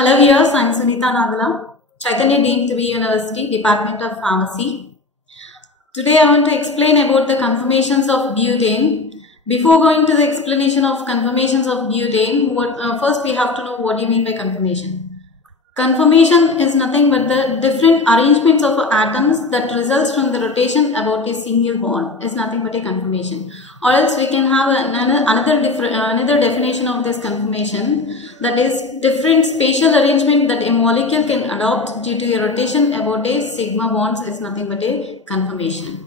Hello viewers, I am Sunita Nagala, Chaitanya Dean to be University, Department of Pharmacy. Today I want to explain about the conformations of butane. Before going to the explanation of conformations of butane, first we have to know what do you mean by conformation. Conformation is nothing but the different arrangements of atoms that results from the rotation about a single bond is nothing but a conformation. Or else we can have another definition of this conformation, that is different spatial arrangement that a molecule can adopt due to a rotation about a sigma bonds is nothing but a conformation.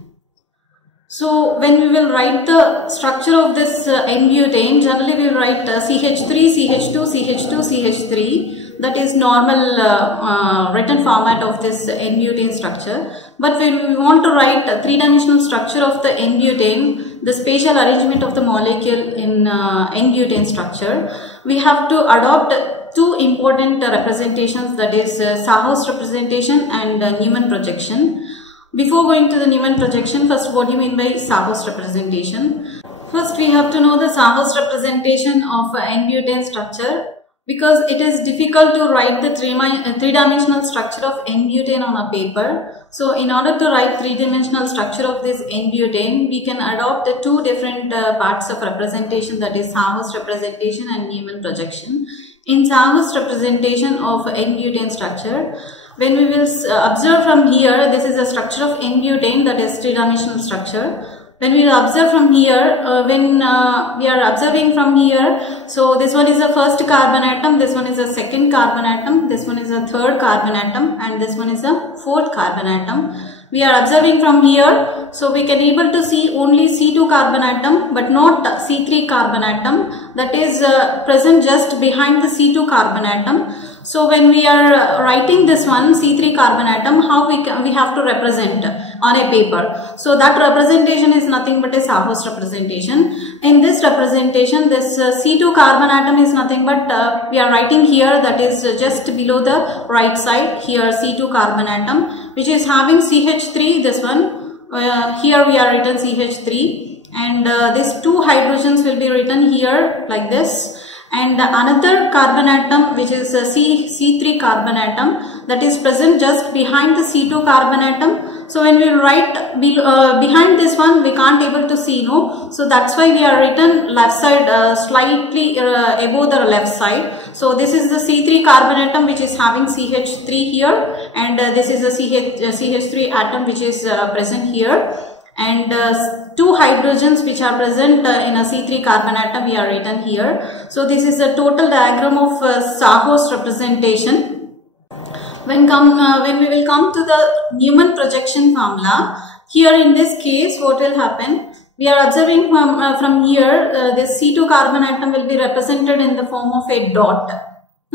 So when we will write the structure of this N-butane, generally we will write CH3, CH2, CH2, CH3. That is normal written format of this N-butane structure. But when we want to write a three-dimensional structure of the N-butane, the spatial arrangement of the molecule in N-butane structure, we have to adopt two important representations, that is Sahos representation and Newman projection. Before going to the Newman projection, first what do you mean by Sahos representation? First we have to know the Sahos representation of N-butane structure, because it is difficult to write the three-dimensional structure of N-butane on a paper. So in order to write three-dimensional structure of this N-butane, we can adopt the two different parts of representation, that is Sahos representation and Newman projection. In Sahos representation of N-butane structure, when we will observe from here, this is the structure of N-butane, that is three-dimensional structure. When we will observe from here, when we are observing from here, so this one is the first carbon atom, this one is the second carbon atom, this one is the third carbon atom, and this one is the fourth carbon atom. We are observing from here, so we can able to see only C2 carbon atom, but not C3 carbon atom, that is present just behind the C2 carbon atom. So when we are writing this one C3 carbon atom, how we have to represent on a paper. So that representation is nothing but a Sahos representation. In this representation, this C2 carbon atom is nothing but we are writing here, that is just below the right side here, C2 carbon atom, which is having CH3, this one. Here we are written CH3, and these two hydrogens will be written here like this. And another carbon atom, which is a C3 carbon atom, that is present just behind the C2 carbon atom. So when we write behind this one, we can't able to see, no. So that's why we are written left side slightly above the left side. So this is the C3 carbon atom which is having CH3 here, and this is the CH3 atom which is present here. And two hydrogens which are present in a C3 carbon atom we are written here. So this is a total diagram of Sahos representation. When we will come to the Newman projection formula, here in this case what will happen? We are observing from here this C2 carbon atom will be represented in the form of a dot.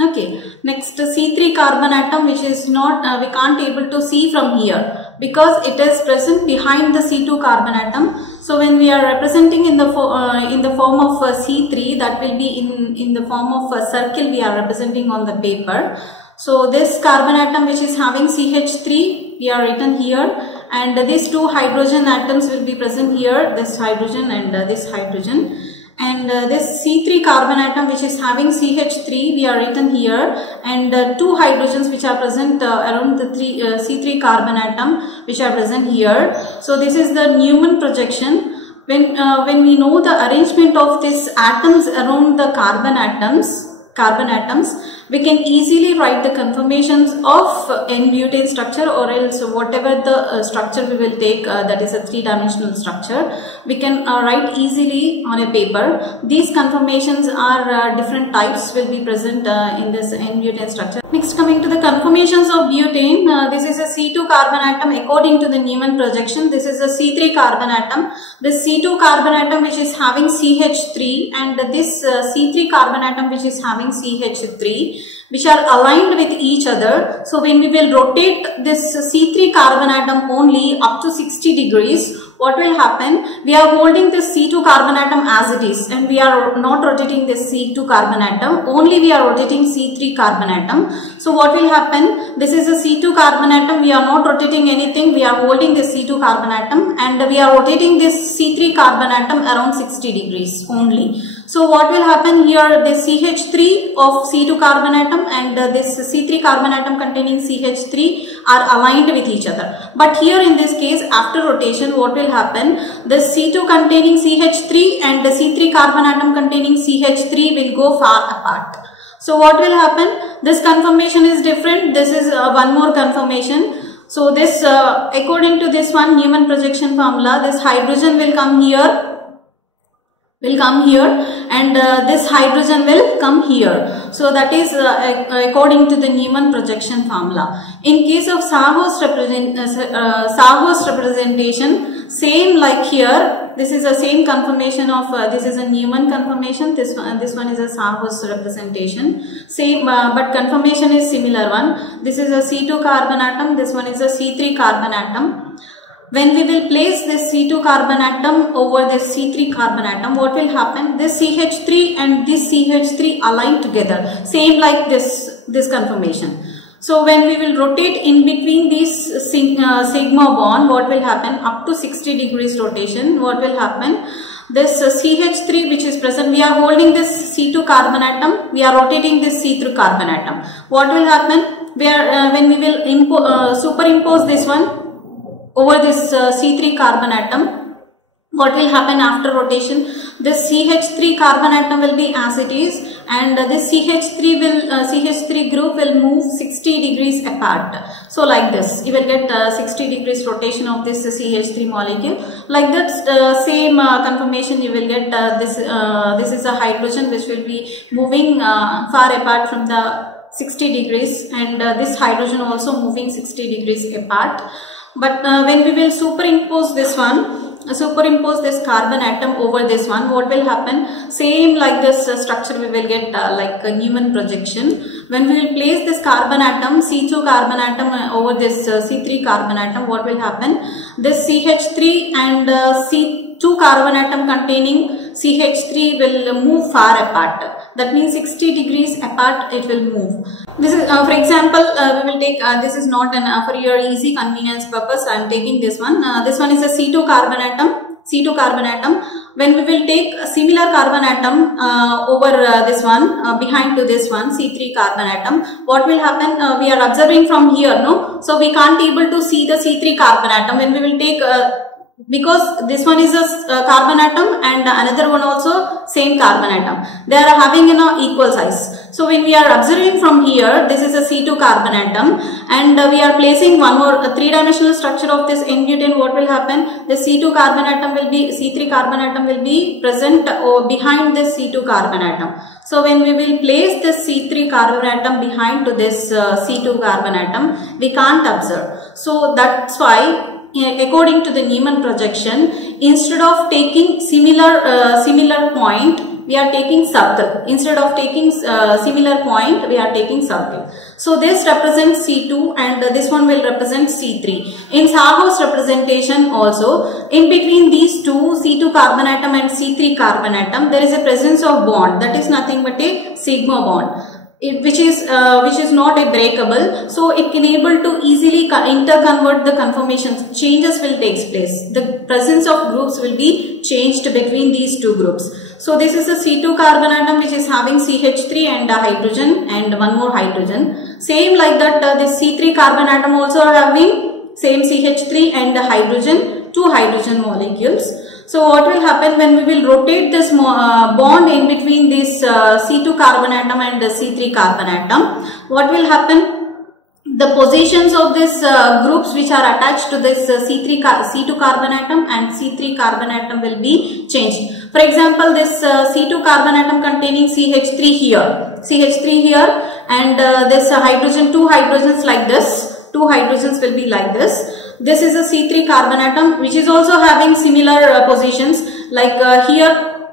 Okay, next C3 carbon atom, which is not, we can't able to see from here because it is present behind the C2 carbon atom. So when we are representing in the form of C3, that will be in the form of a circle we are representing on the paper. So this carbon atom which is having CH3, we are written here, and these two hydrogen atoms will be present here, this hydrogen and this hydrogen. And this C3 carbon atom which is having CH3, we are written here, and two hydrogens which are present around the C3 carbon atom which are present here. So this is the Newman projection. When we know the arrangement of these atoms around the carbon atoms, we can easily write the conformations of N-butane structure, or else whatever the structure we will take, that is a three-dimensional structure, we can write easily on a paper. These conformations are different types will be present in this N-butane structure. Next, coming to the conformations of butane, this is a C2 carbon atom according to the Newman projection. This is a C3 carbon atom. This C2 carbon atom which is having CH3, and this C3 carbon atom which is having CH3, which are aligned with each other. So when we will rotate this C3 carbon atom only up to 60 degrees, what will happen? We are holding this C2 carbon atom as it is, and we are not rotating this C2 carbon atom, only we are rotating C3 carbon atom. So what will happen? This is a C2 carbon atom, we are not rotating anything, we are holding this C2 carbon atom, and we are rotating this C3 carbon atom around 60 degrees only. So what will happen here, this CH3 of C2 carbon atom and this C3 carbon atom containing CH3 are aligned with each other. But here in this case, after rotation, what will happen? The C2 containing CH3 and the C3 carbon atom containing CH3 will go far apart. So what will happen? This conformation is different. This is one more conformation. So this according to this one Newman projection formula, this hydrogen will come here, and this hydrogen will come here. So that is according to the Newman projection formula. In case of Saarhouse representation, same like here, this is the same conformation of this is a Newman conformation, this one is a Saarhouse representation, same but conformation is similar one. This is a C2 carbon atom, this one is a C3 carbon atom. When we will place this C2 carbon atom over this C3 carbon atom, what will happen? This CH3 and this CH3 align together, same like this conformation. So when we will rotate in between these sigma bond, what will happen? Up to 60 degrees rotation, what will happen? This CH3 which is present, we are holding this C2 carbon atom, we are rotating this C3 carbon atom. What will happen? When we will superimpose this one over this C3 carbon atom, what will happen after rotation? This CH3 carbon atom will be as it is, and this CH3 group will move 60 degrees apart. So like this, you will get 60 degrees rotation of this CH3 molecule. Like that same conformation you will get. This is a hydrogen which will be moving far apart from the 60 degrees, and this hydrogen also moving 60 degrees apart. But when we will superimpose this carbon atom over this one, what will happen? Same like this structure we will get like a Newman projection. When we will place this carbon atom, C2 carbon atom over this C3 carbon atom, what will happen? This CH3 and C2 carbon atom containing CH3 will move far apart. That means 60 degrees apart it will move. This is for example, we will take this is not an for your easy convenience purpose I am taking this one. This one is a C2 carbon atom. When we will take a similar carbon atom over this one behind to this one C3 carbon atom, what will happen? We are observing from here, no? So we can't able to see the C3 carbon atom. When we will take because this one is a carbon atom and another one also same carbon atom, they are having equal size. So when we are observing from here, this is a C2 carbon atom, and we are placing one more three-dimensional structure of this N-butane. What will happen? The C2 carbon atom will be, C3 carbon atom will be present behind this C2 carbon atom. So when we will place this C3 carbon atom behind to this C2 carbon atom, we can't observe. So that's why according to the Newman projection, instead of taking similar point, we are taking circle. Instead of taking similar point, we are taking circle. So this represents C2 and this one will represent C3. In Saarhouse representation also, in between these two, C2 carbon atom and C3 carbon atom, there is a presence of bond. That is nothing but a sigma bond. Which is not a breakable, so it can able to easily interconvert the conformations. Changes will take place. The presence of groups will be changed between these two groups. So this is a C2 carbon atom which is having CH3 and hydrogen and one more hydrogen. Same like that this C3 carbon atom also having same CH3 and hydrogen, two hydrogen molecules. So what will happen when we will rotate this bond in between this C2 carbon atom and the C3 carbon atom? What will happen? The positions of these groups which are attached to this C2 carbon atom and C3 carbon atom will be changed. For example, this C2 carbon atom containing CH3 here, and this hydrogen, two hydrogens like this, two hydrogens will be like this. This is a C3 carbon atom which is also having similar positions, like here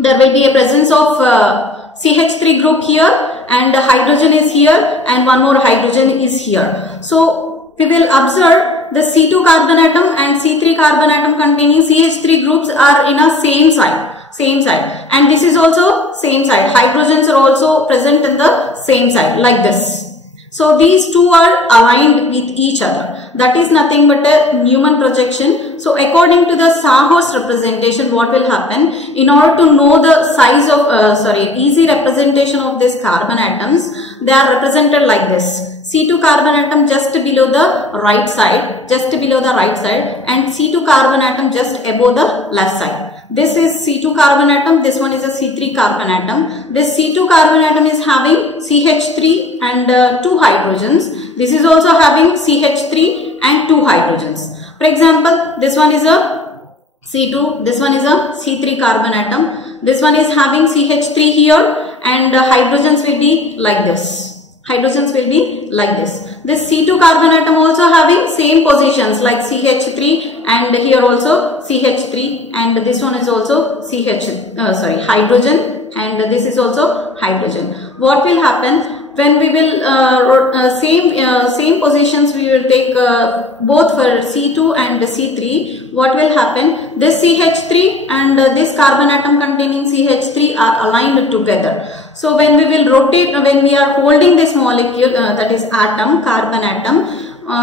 there will be a presence of CH3 group here, and hydrogen is here, and one more hydrogen is here. So we will observe the C2 carbon atom and C3 carbon atom containing CH3 groups are in a same side. same side, and this is also same side. Hydrogens are also present in the same side like this. So these two are aligned with each other. That is nothing but a Newman projection. So according to the Sahorst representation, what will happen? In order to know the size of, easy representation of these carbon atoms, they are represented like this. C2 carbon atom just below the right side, and C2 carbon atom just above the left side. This is C2 carbon atom, this one is a C3 carbon atom. This C2 carbon atom is having CH3 and 2 hydrogens. This is also having CH3 and 2 hydrogens. For example, this one is a C2, this one is a C3 carbon atom. This one is having CH3 here, and hydrogens will be like this. This C2 carbon atom also having same positions like CH3, and here also CH3, and this one is also hydrogen, and this is also hydrogen. What will happen when we will same positions we will take both for C2 and C3? What will happen? This CH3 and this carbon atom containing CH3 are aligned together. So when we will rotate, when we are holding this molecule, that is atom, carbon atom,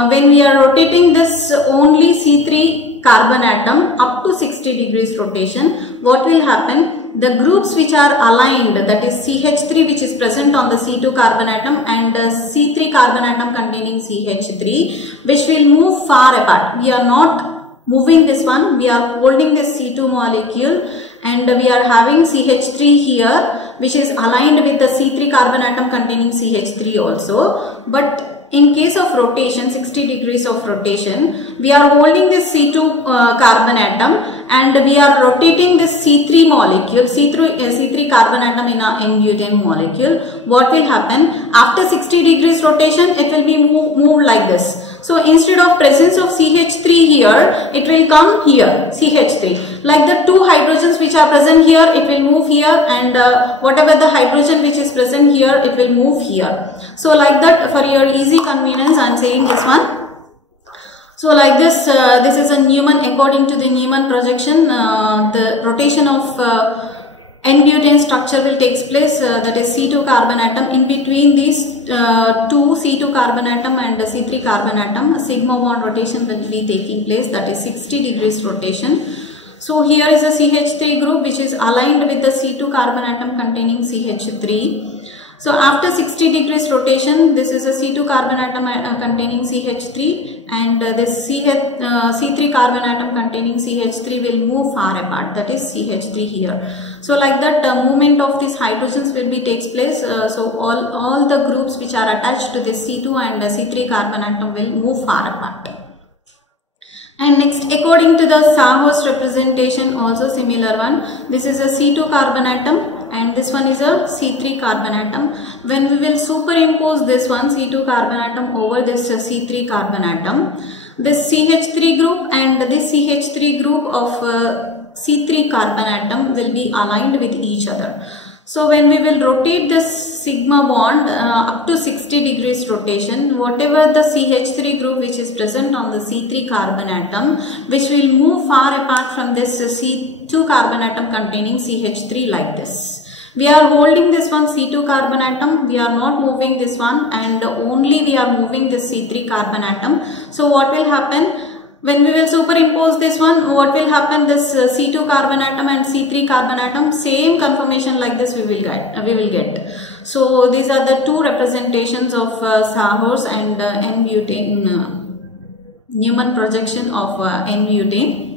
when we are rotating this only C3 carbon atom up to 60 degrees rotation, what will happen? The groups which are aligned, that is CH3 which is present on the C2 carbon atom and C3 carbon atom containing CH3, which will move far apart. We are not moving this one, we are holding this C2 molecule, and we are having CH3 here which is aligned with the C3 carbon atom containing CH3 also. But in case of rotation, 60 degrees of rotation, we are holding this C2 carbon atom and we are rotating this C3 molecule, C3 carbon atom in a N-butane molecule. What will happen? After 60 degrees rotation, it will be moved like this. So instead of presence of CH3 here, it will come here, CH3. Like the two hydrogens which are present here, it will move here, and whatever the hydrogen which is present here, it will move here. So like that, for your easy convenience, I am saying this one. So like this, this is a Newman, according to the Newman projection, the rotation of N-butane structure will take place, that is C2 carbon atom. In between these two C2 carbon atom and C3 carbon atom, a sigma bond rotation will be taking place, that is 60 degrees rotation. So here is a CH3 group which is aligned with the C2 carbon atom containing CH3. So after 60 degrees rotation, this is a C2 carbon atom containing CH3, and this C3 carbon atom containing CH3 will move far apart, that is CH3 here. So like that, movement of these hydrogens will be takes place. So all the groups which are attached to this C2 and C3 carbon atom will move far apart. And next, according to the Sahorst representation, also similar one. This is a C2 carbon atom and this one is a C3 carbon atom. When we will superimpose this one C2 carbon atom over this C3 carbon atom, this CH3 group and this CH3 group of C3 carbon atom will be aligned with each other. So when we will rotate this sigma bond up to 60 degrees rotation, whatever the CH3 group which is present on the C3 carbon atom, which will move far apart from this C2 carbon atom containing CH3 like this. We are holding this one C2 carbon atom, we are not moving this one, and only we are moving this C3 carbon atom. So what will happen? When we will superimpose this one, what will happen? This C2 carbon atom and C3 carbon atom, same conformation like this we will get. So these are the two representations of Sahorst and N-butane, Newman projection of N-butane.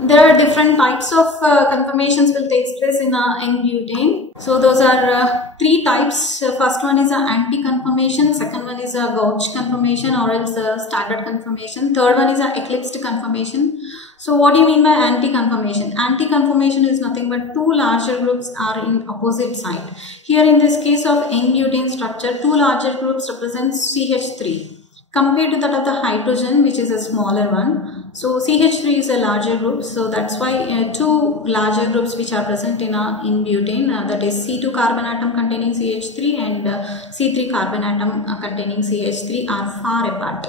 There are different types of conformations will take place in N-butane. So those are three types. First one is anti-conformation, second one is a gauge conformation or else a standard conformation, third one is a eclipsed conformation. So what do you mean by anti-conformation? Anti-conformation is nothing but two larger groups are in opposite side. Here in this case of N-butane structure, two larger groups represent CH3 compared to that of the hydrogen, which is a smaller one. So CH3 is a larger group, so that's why two larger groups which are present in butane, that is C2 carbon atom containing CH3 and C3 carbon atom containing CH3 are far apart.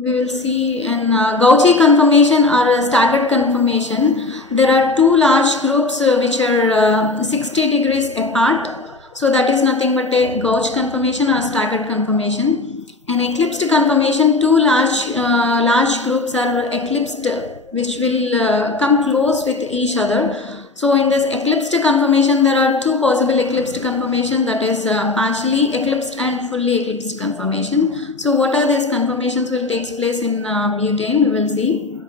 we will see in Gauche conformation or staggered conformation, there are two large groups which are 60 degrees apart. So that is nothing but a gauge conformation or staggered conformation. An eclipsed conformation, two large groups are eclipsed, which will come close with each other. So in this eclipsed conformation, there are two possible eclipsed conformation, that is partially eclipsed and fully eclipsed conformation. So what are these conformations will take place in butane, we will see.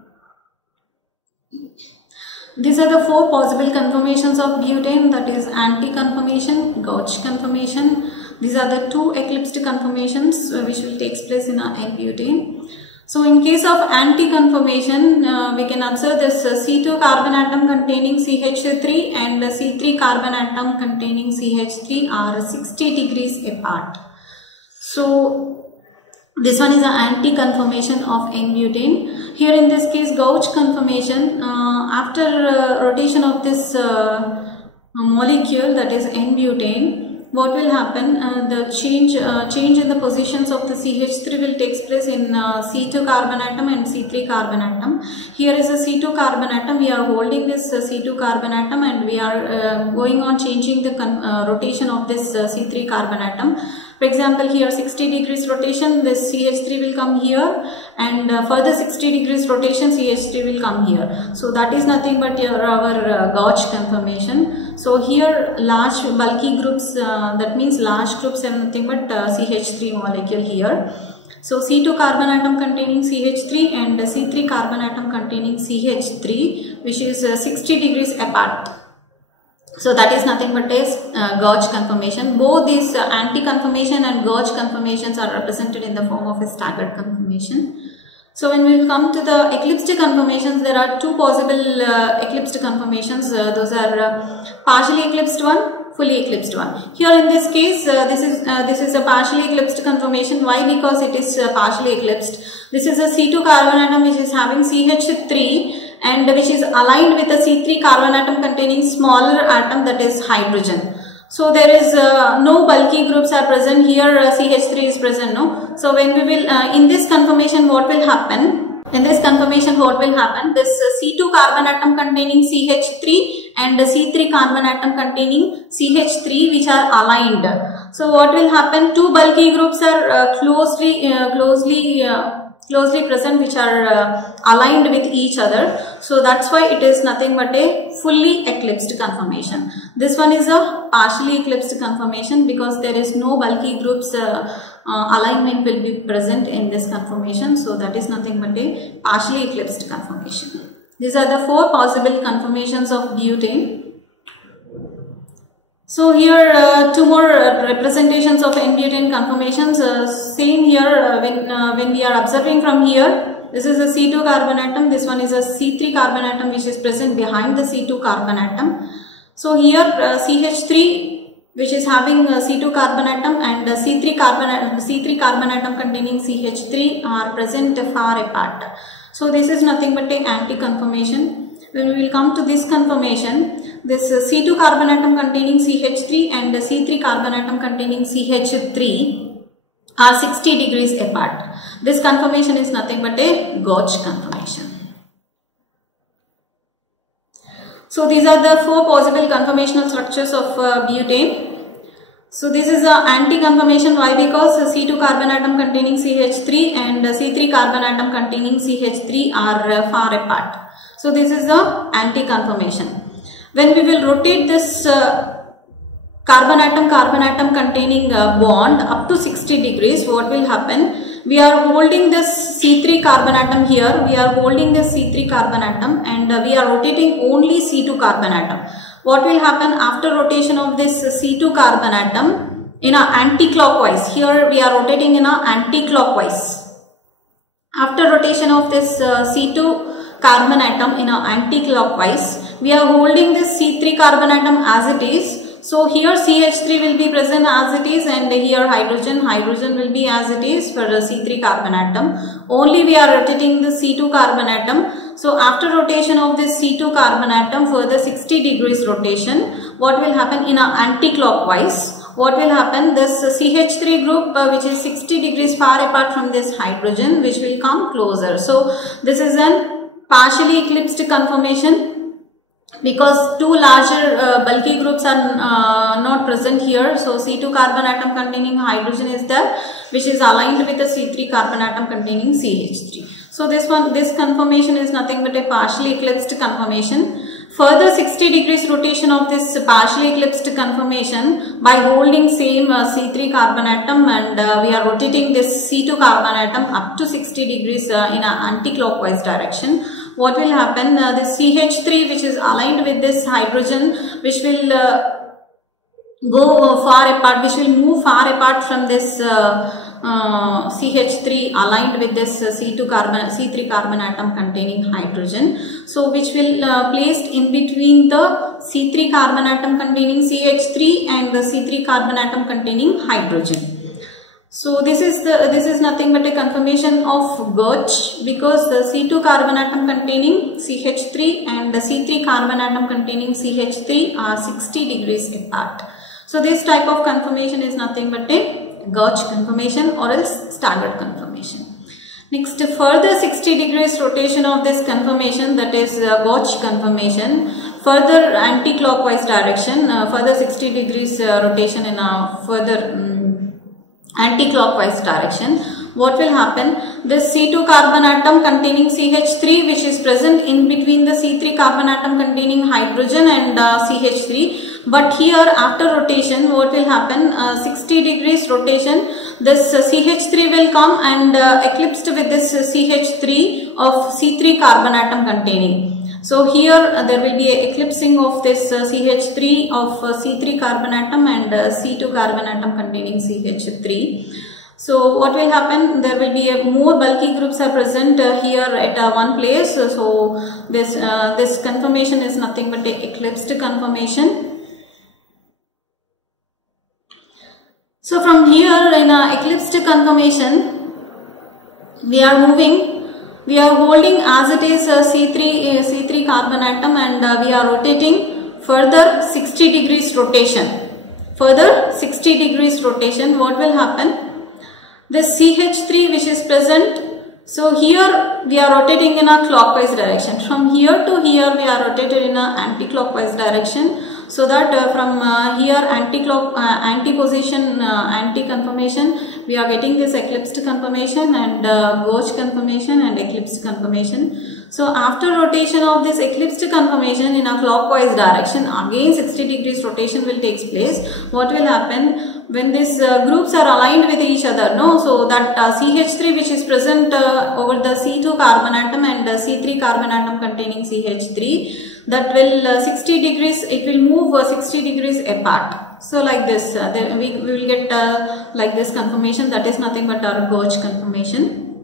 These are the four possible conformations of butane, that is anti-conformation, gauge conformation. These are the two eclipsed conformations which will take place in butane. So in case of anti-conformation, we can observe this C2 carbon atom containing CH3 and C3 carbon atom containing CH3 are 60 degrees apart. So this one is an anti-conformation of N-butane. Here in this case, gauge conformation, after rotation of this molecule, that is N-butane, what will happen? The change in the positions of the CH3 will take place in C2 carbon atom and C3 carbon atom. Here is a C2 carbon atom. We are holding this C2 carbon atom and we are going on changing the rotation of this C3 carbon atom. For example, here 60 degrees rotation, this CH3 will come here, and further 60 degrees rotation, CH3 will come here. So that is nothing but our gauge conformation. So here large bulky groups, that means large groups have nothing but CH3 molecule here. So C2 carbon atom containing CH3 and C3 carbon atom containing CH3, which is 60 degrees apart. So that is nothing but a gauge conformation. Both these anti-conformation and gauge conformations are represented in the form of a staggered conformation. So when we will come to the eclipsed conformations, there are two possible eclipsed conformations. Those are partially eclipsed one, fully eclipsed one. Here in this case, this is a partially eclipsed conformation. Why? Because it is partially eclipsed. This is a C2 carbon atom which is having CH3 and which is aligned with a C3 carbon atom containing smaller atom, that is hydrogen. So there is no bulky groups are present here. CH3 is present, no. So when we will in this conformation, what will happen? In this conformation, what will happen? This C2 carbon atom containing CH3 and C3 carbon atom containing CH3, which are aligned. So what will happen? Two bulky groups are closely present, which are aligned with each other. So that's why it is nothing but a fully eclipsed conformation. This one is a partially eclipsed conformation because there is no bulky groups alignment will be present in this conformation. So that is nothing but a partially eclipsed conformation. These are the four possible conformations of butane. So here two more representations of N-butane conformations. Same here when we are observing from here. This is a C2 carbon atom. This one is a C3 carbon atom which is present behind the C2 carbon atom. So here CH3, which is having C2 carbon atom, and C3 carbon atom containing CH3 are present far apart. So this is nothing but a anti-conformation. When we will come to this conformation, this C2 carbon atom containing CH3 and C3 carbon atom containing CH3 are 60 degrees apart. This conformation is nothing but a gauge conformation. So these are the four possible conformational structures of butane. So this is an anti-conformation. Why? Because C2 carbon atom containing CH3 and C3 carbon atom containing CH3 are far apart. So this is a anti-conformation. When we will rotate this carbon atom containing bond up to 60 degrees, what will happen? We are holding this C3 carbon atom here. We are holding this C3 carbon atom and we are rotating only C2 carbon atom. What will happen after rotation of this C2 carbon atom in a anti-clockwise? Here we are rotating in a anti-clockwise. After rotation of this C2 carbon atom in a anti-clockwise, we are holding this C3 carbon atom as it is. So here CH3 will be present as it is, and here hydrogen will be as it is for the C3 carbon atom. Only we are rotating the C2 carbon atom. So after rotation of this C2 carbon atom, further 60 degrees rotation, what will happen in a anti-clockwise? what will happen? This CH3 group which is 60 degrees far apart from this hydrogen, which will come closer. So this is an partially eclipsed conformation, because two larger bulky groups are not present here. So C2 carbon atom containing hydrogen is there, which is aligned with the C3 carbon atom containing CH3. So this conformation is nothing but a partially eclipsed conformation. Further 60 degrees rotation of this partially eclipsed conformation by holding same C3 carbon atom, and we are rotating this C2 carbon atom up to 60 degrees in an anti-clockwise direction. What will happen? This CH3, which is aligned with this hydrogen, which will go far apart, which will move far apart from this CH3 aligned with this C3 carbon atom containing hydrogen. So which will placed in between the C3 carbon atom containing CH3 and the C3 carbon atom containing hydrogen. So this is nothing but a conformation of Gauch, because the C2 carbon atom containing CH3 and the C3 carbon atom containing CH3 are 60 degrees apart. So this type of conformation is nothing but a Gauch conformation or else staggered conformation. Next, further 60 degrees rotation of this conformation, that is Gauch conformation, further anti-clockwise direction, further 60 degrees rotation in a further anti-clockwise direction. What will happen? This C2 carbon atom containing CH3, which is present in between the C3 carbon atom containing hydrogen and CH3. But here after rotation, what will happen? 60 degrees rotation, this CH3 will come and eclipsed with this CH3 of C3 carbon atom containing. So here there will be a eclipsing of this CH3 of C3 carbon atom and C2 carbon atom containing CH3. So what will happen? There will be more bulky groups are present here at one place. So this conformation is nothing but a eclipsed conformation. So from here in a eclipsed conformation, we are holding as it is C3 carbon atom, and we are rotating further 60 degrees rotation. Further 60 degrees rotation, what will happen? This CH3 which is present, so here we are rotating in a clockwise direction. From here to here we are rotated in a anti-clockwise direction. So that from here anti-position, anti-conformation, we are getting this eclipsed conformation and Gauch conformation and eclipsed conformation. So after rotation of this eclipsed conformation in a clockwise direction, again 60 degrees rotation will take place. What will happen when these groups are aligned with each other? No, so that CH3 which is present over the C2 carbon atom and C3 carbon atom containing CH3, that will 60 degrees, it will move 60 degrees apart. So like this, we will get like this conformation, that is nothing but our Gauch conformation.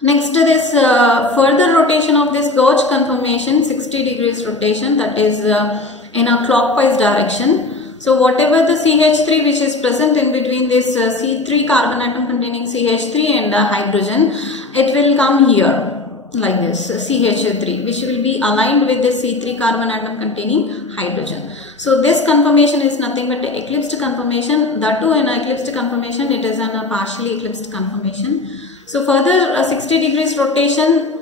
Next, this further rotation of this Gauch conformation, 60 degrees rotation, that is in a clockwise direction. So whatever the CH3 which is present in between this C3 carbon atom containing CH3 and hydrogen, it will come here like this CH3, which will be aligned with this C3 carbon atom containing hydrogen. So this conformation is nothing but an eclipsed conformation. That too, an eclipsed conformation, it is a partially eclipsed conformation. So further 60 degrees rotation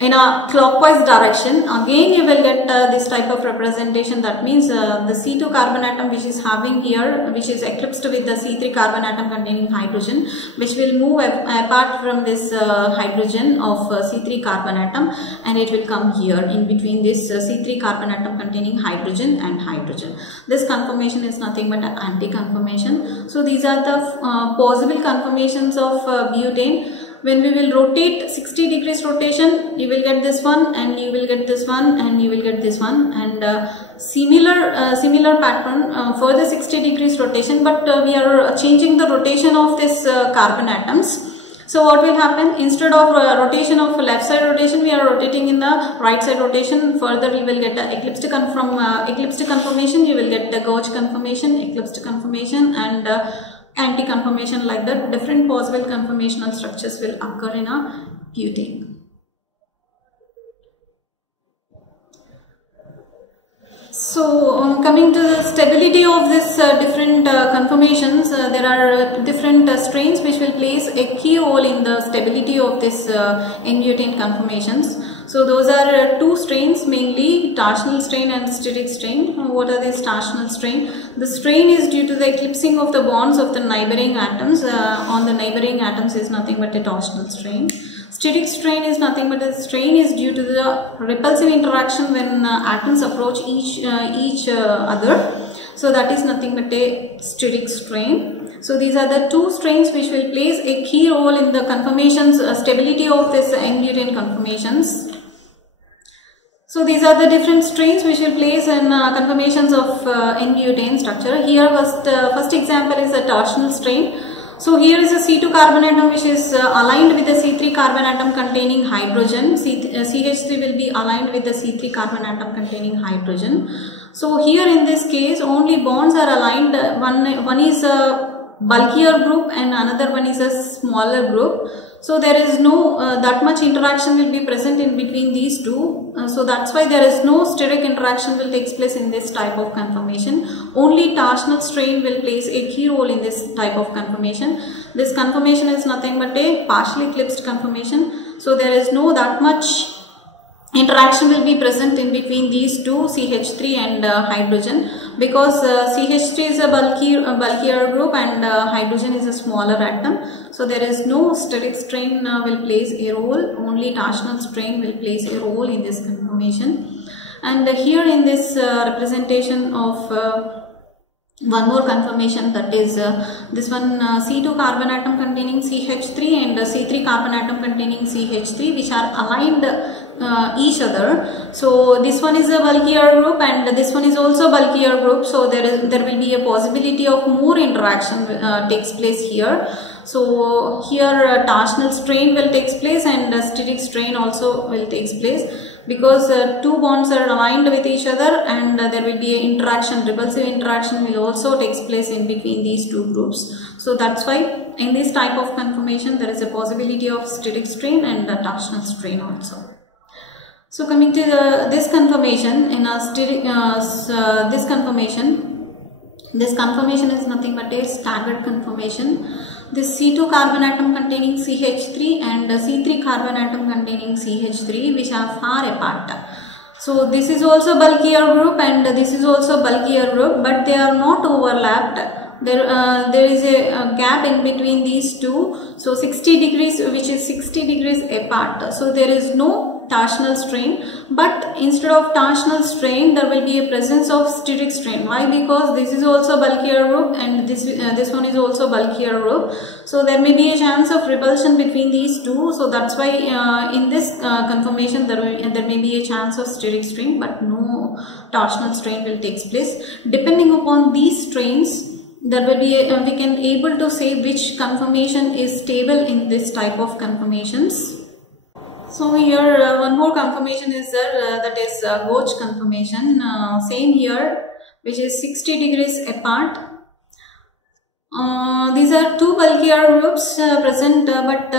in a clockwise direction, again you will get this type of representation. That means the C2 carbon atom which is having here, which is eclipsed with the C3 carbon atom containing hydrogen, which will move apart from this hydrogen of C3 carbon atom, and it will come here in between this C3 carbon atom containing hydrogen and hydrogen. This conformation is nothing but an anti-conformation. So these are the possible conformations of butane. When we will rotate 60 degrees rotation, you will get this one, and you will get this one, and you will get this one, and similar pattern, further 60 degrees rotation, but we are changing the rotation of this carbon atoms. So what will happen? Instead of rotation of left side rotation, we are rotating in the right side rotation. Further we will get eclipsed conformation, you will get the Gauch conformation, eclipsed conformation, and anti-conformation. Like that, different possible conformational structures will occur in a butane. So coming to the stability of this different conformations, there are different strains which will plays a key role in the stability of this N-butane conformations. So those are two strains, mainly torsional strain and steric strain. What are these torsional strain? The strain is due to the eclipsing of the bonds of the neighboring atoms on the neighboring atoms is nothing but a torsional strain. Steric strain is nothing but a strain is due to the repulsive interaction when atoms approach each other. So that is nothing but a steric strain. So these are the two strains which will plays a key role in the conformations stability of this N-butane conformations. So these are the different strains which will place in conformations of N-butane structure. Here first example is a torsional strain. So here is a C2 carbon atom which is aligned with the C3 carbon atom containing hydrogen. CH3 will be aligned with the C3 carbon atom containing hydrogen. So here in this case only bonds are aligned. One is a bulkier group and another one is a smaller group. So there is no that much interaction will be present in between these two. So that's why there is no steric interaction will take place in this type of conformation. Only torsional strain will plays a key role in this type of conformation. This conformation is nothing but a partially eclipsed conformation. So there is no that much interaction will be present in between these two, CH3 and hydrogen, because CH3 is a bulkier group and hydrogen is a smaller atom. So there is no steric strain will plays a role, only torsional strain will plays a role in this conformation. And here in this representation of one more conformation, that is this one C2 carbon atom containing CH3 and C3 carbon atom containing CH3, which are aligned each other. So this one is a bulkier group and this one is also bulkier group. So there will be a possibility of more interaction takes place here. So here torsional strain will takes place and steric strain also will takes place, because two bonds are aligned with each other and there will be an interaction, repulsive interaction will also takes place in between these two groups. So that's why in this type of conformation there is a possibility of steric strain and torsional strain also. So coming to this conformation, in a this conformation is nothing but a standard conformation. This C2 carbon atom containing CH3 and C3 carbon atom containing CH3, which are far apart. So this is also bulkier group and this is also bulkier group, but they are not overlapped. There is a gap in between these two. So 60 degrees, which is 60 degrees apart. So there is no torsional strain, but instead of torsional strain there will be a presence of steric strain. Why? Because this is also bulkier group and this one is also bulkier group. So there may be a chance of repulsion between these two. So that's why in this conformation there may be a chance of steric strain, but no torsional strain will take place. Depending upon these strains, there will be we can able to say which conformation is stable in this type of conformations. So here one more conformation is there, that is Gauge conformation. Same here, which is 60 degrees apart. These are two bulkier groups present, but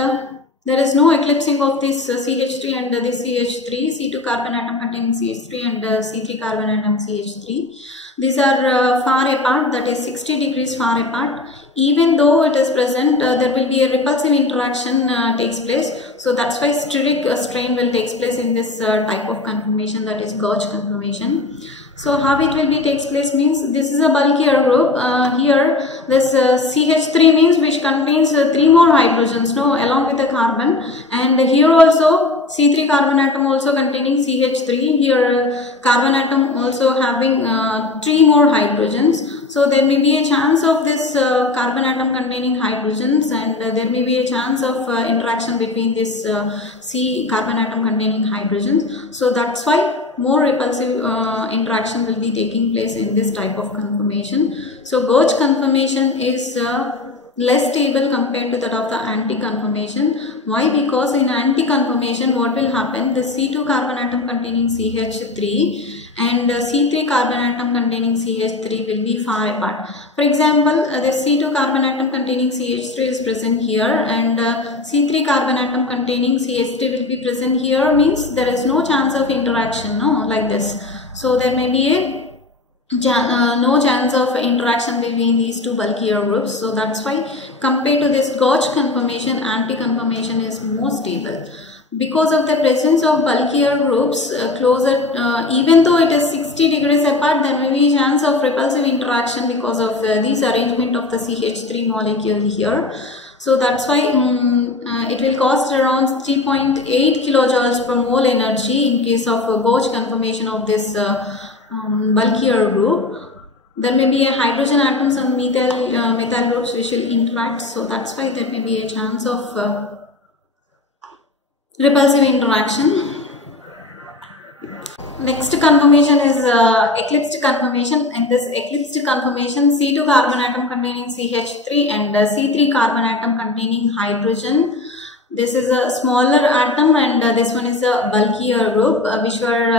there is no eclipsing of this CH3 and this CH3, C2 carbon atom containing CH3 and C3 carbon atom CH3. These are far apart, that is 60 degrees far apart. Even though it is present, there will be a repulsive interaction takes place. So that's why steric strain will takes place in this type of conformation, that is Gauge conformation. So how it will be takes place means, this is a bulkier group. Here this CH3 means which contains 3 more hydrogens, along with the carbon, and here also C3 carbon atom also containing CH3. Here carbon atom also having 3 more hydrogens. So there may be a chance of this carbon atom containing hydrogens, and there may be a chance of interaction between this C carbon atom containing hydrogens. So that's why more repulsive interaction will be taking place in this type of conformation. So Gauge conformation is less stable compared to that of the anti-conformation. Why? Because in anti-conformation what will happen, the C2 carbon atom containing CH3 and C3 carbon atom containing CH3 will be far apart. For example, the C2 carbon atom containing CH3 is present here and C3 carbon atom containing CH3 will be present here, means there is no chance of interaction, like this. So there may be a no chance of interaction between these two bulkier groups. So that's why compared to this gauge conformation, anti-conformation is more stable. Because of the presence of bulkier groups closer, even though it is 60 degrees apart, there may be chance of repulsive interaction because of this arrangement of the CH3 molecule here. So that's why it will cost around 3.8 kilojoules per mole energy in case of a gauge conformation of this bulkier group. There may be a hydrogen atoms and methyl groups which will interact, so that's why there may be a chance of repulsive interaction. Next conformation is eclipsed conformation. In this eclipsed conformation, C2 carbon atom containing CH3 and C3 carbon atom containing hydrogen. This is a smaller atom and this one is a bulkier group which were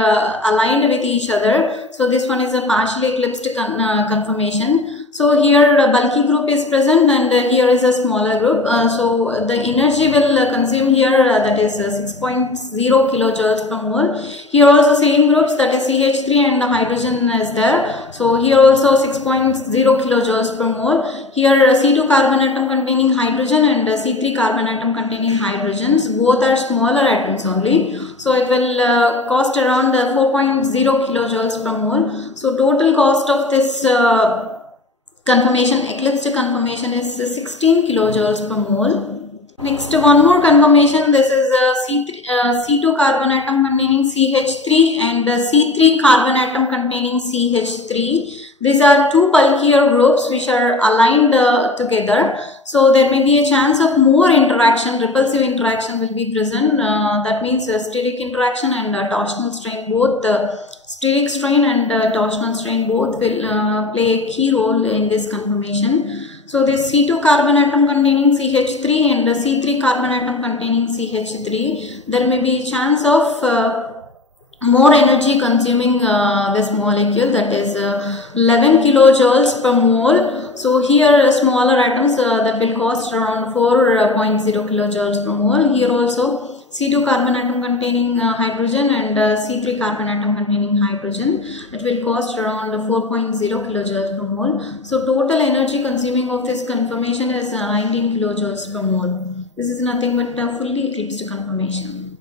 aligned with each other. So this one is a partially eclipsed conformation. So here a bulky group is present and here is a smaller group. So the energy will consume here that is 6.0 kilojoules per mole. Here also same groups, that is CH3 and hydrogen is there. So here also 6.0 kilojoules per mole. Here C2 carbon atom containing hydrogen and C3 carbon atom containing hydrogens. Both are smaller atoms only. So it will cost around 4.0 kilojoules per mole. So total cost of this conformation, eclipsed conformation, is 16 kilojoules per mole. Next, one more conformation. This is C2 carbon atom containing CH3 and C3 carbon atom containing CH3. These are two bulkier groups which are aligned together. So there may be a chance of more interaction, repulsive interaction will be present. That means steric interaction and torsional strain, both steric strain and torsional strain both will play a key role in this conformation. So this C2 carbon atom containing CH3 and C3 carbon atom containing CH3, there may be a chance of more energy consuming this molecule, that is 11 kilojoules per mole. So here smaller atoms that will cost around 4.0 kilojoules per mole. Here also C2 carbon atom containing hydrogen and C3 carbon atom containing hydrogen. It will cost around 4.0 kilojoules per mole. So total energy consuming of this conformation is 19 kilojoules per mole. This is nothing but a fully eclipsed conformation.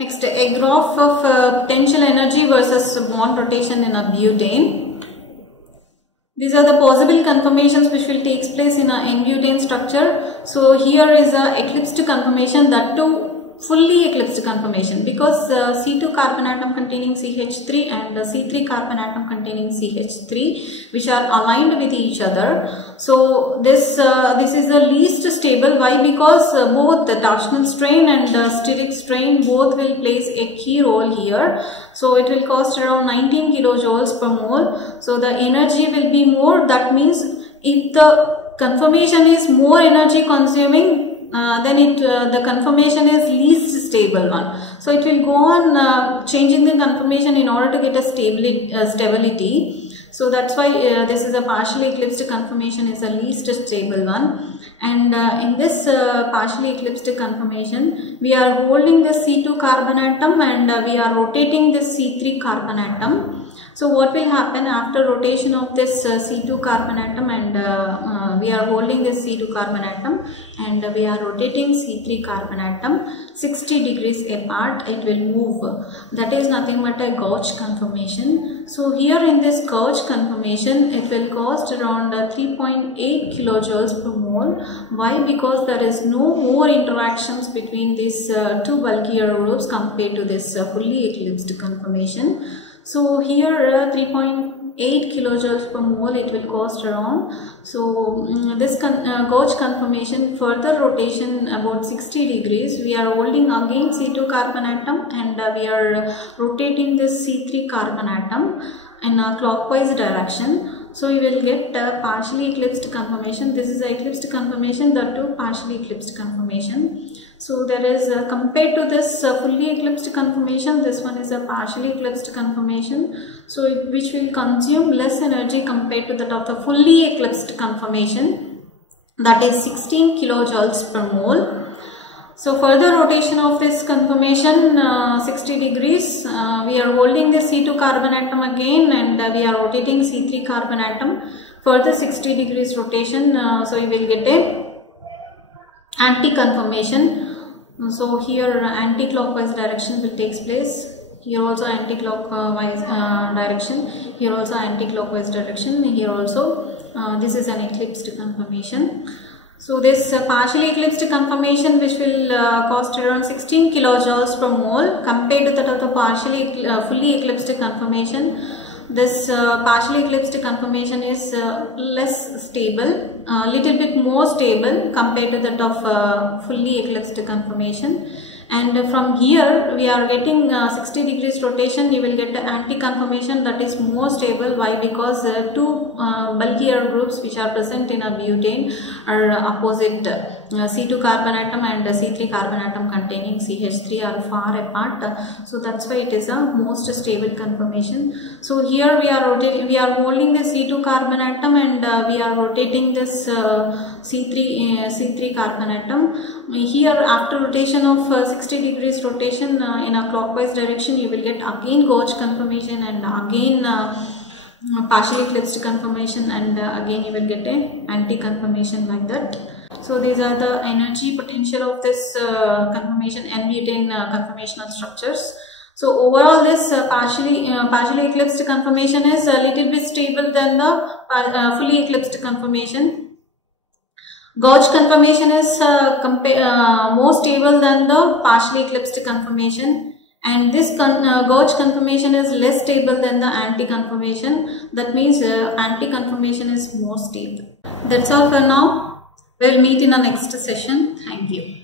Next, a graph of potential energy versus bond rotation in a butane. These are the possible conformations which will take place in a N-butane structure. So here is a eclipsed conformation, that too fully eclipsed conformation, because C2 carbon atom containing CH3 and C3 carbon atom containing CH3 which are aligned with each other. So this is the least stable. Why? Because both the torsional strain and steric strain both will plays a key role here. So it will cost around 19 kilojoules per mole. So the energy will be more. That means if the conformation is more energy consuming, then the conformation is least stable one. So it will go on changing the conformation in order to get a stability. So that's why this is a partially eclipsed conformation, is a least stable one. And in this partially eclipsed conformation, we are holding the C2 carbon atom and we are rotating the C3 carbon atom. So what will happen after rotation of this C2 carbon atom, and we are holding this C2 carbon atom and we are rotating C3 carbon atom 60 degrees apart, it will move. That is nothing but a gauge conformation. So here in this gauge conformation, it will cost around 3.8 kilojoules per mole. Why? Because there is no more interactions between these two bulkier groups compared to this fully eclipsed conformation. So here 3.8 kilojoules per mole it will cost around. So this gauge conformation, further rotation about 60 degrees, we are holding again C2 carbon atom and we are rotating this C3 carbon atom in a clockwise direction. So you will get a partially eclipsed conformation. This is an eclipsed conformation, that too partially eclipsed conformation. So there is compared to this fully eclipsed conformation, this one is a partially eclipsed conformation. So which will consume less energy compared to that of the fully eclipsed conformation, that is 16 kilojoules per mole. So further rotation of this conformation 60 degrees, we are holding the C2 carbon atom again, and we are rotating C3 carbon atom. Further 60 degrees rotation, so you will get a anti-conformation. So here anti-clockwise direction will take place. Here also anti-clockwise direction. Here also anti-clockwise direction. Here also this is an eclipsed conformation. So this partially eclipsed conformation, which will cost around 16 kilojoules per mole, compared to that of the partially fully eclipsed conformation. This partially eclipsed conformation is less stable, little bit more stable compared to that of fully eclipsed conformation. And from here we are getting 60 degrees rotation, you will get the anti-conformation that is more stable. Why? Because two bulkier groups which are present in a butane are opposite. C2 carbon atom and C3 carbon atom containing CH3 are far apart. So that's why it is a most stable conformation. So here we are rotating, we are holding the C2 carbon atom, and we are rotating this C3 carbon atom. Here after rotation of 60 degrees rotation in a clockwise direction, you will get again gauge conformation, and again partially eclipsed conformation, and again you will get a anti-conformation like that. So these are the energy potential of this conformation, N-butane conformational structures. So overall this partially eclipsed conformation is a little bit stable than the fully eclipsed conformation. Gauge conformation is more stable than the partially eclipsed conformation, and this gauge conformation is less stable than the anti-conformation. That means anti-conformation is more stable. That's all for now. We will meet in the next session. Thank you.